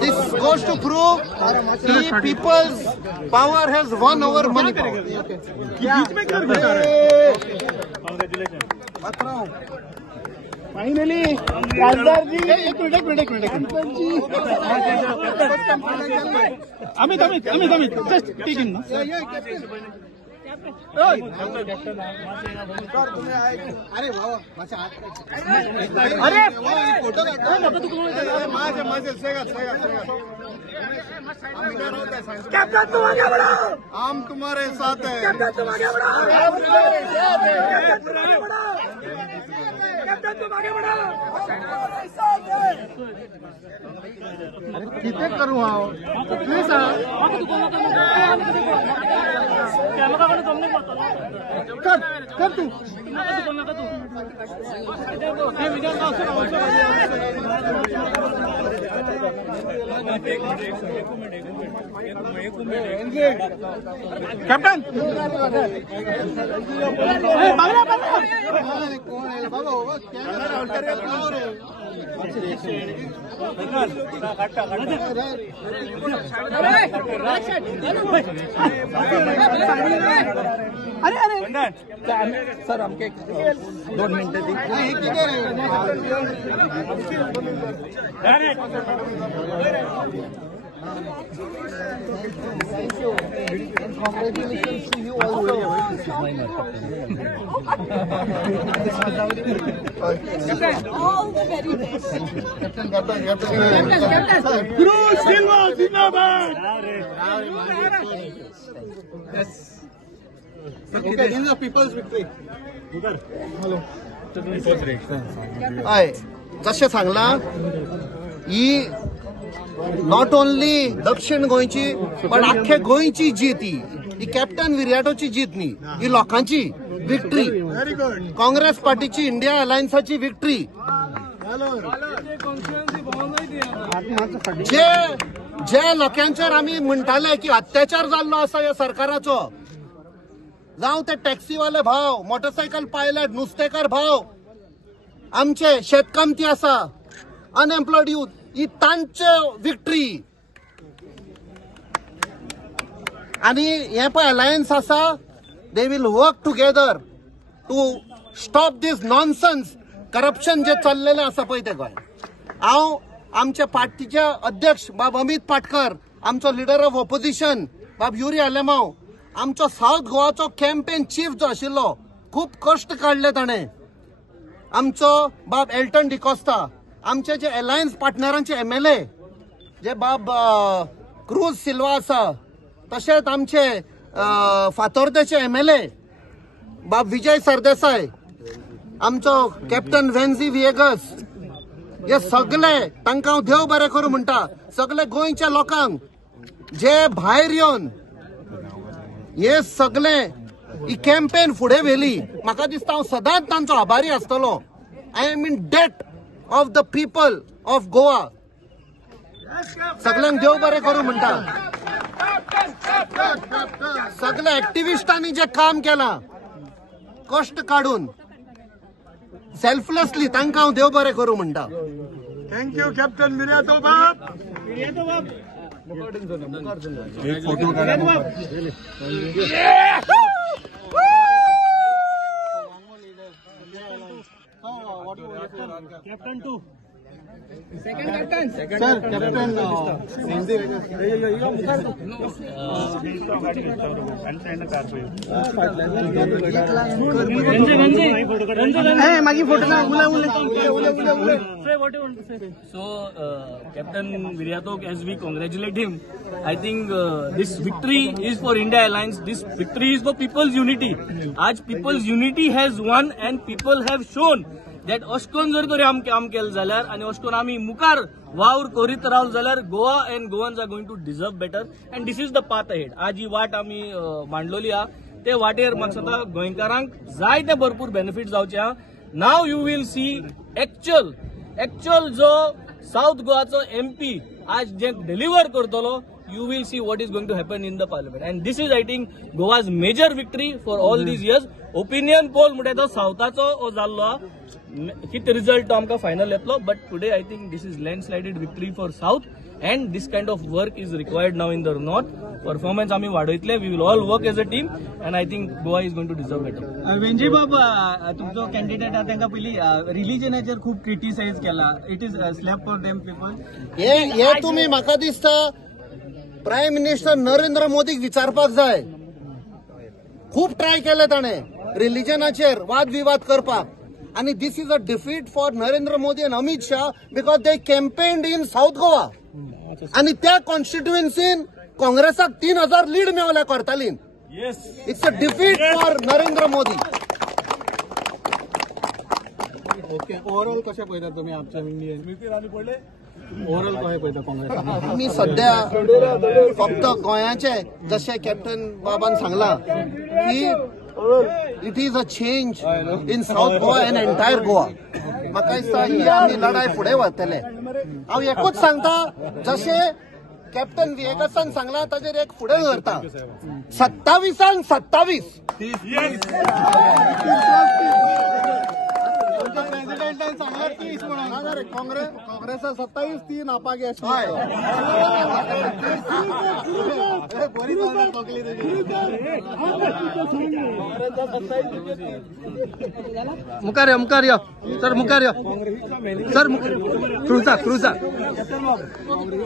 This goes to prove the people's power has won over money power. Finally खासदार जी एक minute Amit just take in ना अरे photo captain तुम आगे बढ़ो, हम तुम्हारे साथ हैं। कैप्टन तुम आगे बढ़ो, कैप्टन तुम आगे बढ़ो। किती करू हा प्लीज कर तू कैप्टन अरे सर हमके 2 minute the Thank you and congratulations to you also. All the very best. Captain. Cruz Silva Zindabad. Yes. Okay, this is the people's victory. Hello. आहे जशें सांगला ही नॉट ओनली दक्षिण गोंयची पण आख्खे गोंयची जीत ही कॅप्टन विराटोची जीत न्ही, ही लोकांची विक्ट्री, काँग्रेस पार्टीची इंडिया अलायन्साची विक्ट्री. जे लोकांचेर आमी म्हणटाले की अत्याचार जाल्लो आसा ह्या सरकाराचो, जावं ते टॅक्सीवाले भाव, मोटरसायकल पायलट, नुस्तेकार भाव, आमचे शेतकामती आसा, अनएम्प्लॉयड यूथ, ही तांचे विक्ट्री. आणि हे पळय अलायन्स आसा, they will work together to stop this nonsense corruption जे चल्लेले आसा पळय ते गोंय. हांव आमच्या पार्टीचे अध्यक्ष बाब अमित पाटकर, आमचो लिडर ऑफ ऑपोजिशन बाब युरी आलेमांव, आमचो साऊथ गोवाचो कॅम्पेन चीफ जो आशिल्लो, खूप कश्ट काडले ताणें, आमचो बाब एल्टन डिकोस्ता, आमचे जे अलायन्स पार्टनरांचे MLA जे बाब क्रूज सिल्वा आसा, तशेंच आमचे फातोर्डेचे MLA बाब विजय सरदेसाय, आमचो कॅप्टन वेन्झी विएगस, हे सगळे तांकां हांव देव बरें करूं म्हणटा. सगळे गोंयच्या लोकांक जे भायर येवन हे सगळे ही कॅम्पेन फुडें व्हेली, म्हाका दिसता हांव सदांच तांचो आभारी आसतलो. I am in debt of the people of Goa. सगळ्यांक देव बरें करूं म्हणटा. सगळ्या एक्टिविस्टांनी जे काम केलां कष्ट काडून सेल्फलेसली, तांकां हांव देव बरें करूं म्हणटा. थँक्यू कॅप्टन विराटो बाब. एक फोटो काढा. Captain 2 second captain sir captain मागी फोटो ना So, Captain Viriatok, as we congratulate him, I think this victory is for India Alliance. This victory is for people's unity. आज people's unity has won and people have shown that अशकोन जर तरी आम काम केलं जाल्यार आणि अशकोन आमी मुखार वावर करीत रावल जाल्यार Goa and Goans are going to deserve better and this is the path ahead. आज ही वाट आमी मांडलोली हा, ते वाटेर म्हाका दिसता गोंयकारांक जायते भरपूर बेनिफिट जावचे हा. नाव यू विल सी एक्चुअल जो साउथ गोवाचो MP आज जे डिलिव्हर करतलो, you will see what is going to happen in the parliament. And this is, I think, Goa's major victory for all these years. Opinion poll मुळे तो सावथाचो जाल्लो, कित result तो आमकां फायनल येतलो. But today I think this is landslided victory for south and this kind of work is required now in the north. Performance आम्ही वाडयतले. We will all work as a team and I think Goa is going to deserve better. Venzy बाबा तुमचो candidate हा तांकां पयली रिलिजनाचेर खूब criticise केला. It is slap for them people. हे तुम्ही म्हाका दिसता प्रायम मिनिस्टर नरेंद्र मोदीक विचारपाक जाय. खूप ट्राय केले ताणें रिलिजनाचेर वाद विवाद करपाक. आणि this is a defeat for Narendra Modi and Amit Shah because they campaigned in south Goa. आणि त्या कॉन्स्टिट्युएन्सीन काँग्रेसाक 3000 लीड मेवल्या कोर्तालीन. It's a defeat for Narendra Modi. Okay, overall कशें पळयता तुमी आमच्या ओव्हरऑल कशें पळयता काँग्रेस? आमी सध्या फक्त गोंयाचे जशें कॅप्टन बाबान सांगला की it is a change in south Goa and entire Goa. म्हाका दिसता ही आमी लढाई फुडें व्हरतले. हांव एकूच सांगता जशें कॅप्टन विएकासान सांगला ताजेर एक फुडें धरता. 27 प्रेसिडेंटान सांगला 30 म्हणून. काँग्रेसा 27-3 आपागे बरी तोंडां तोकली तुजी. मुखार यो सर, मुखार यो सर. क्रुजा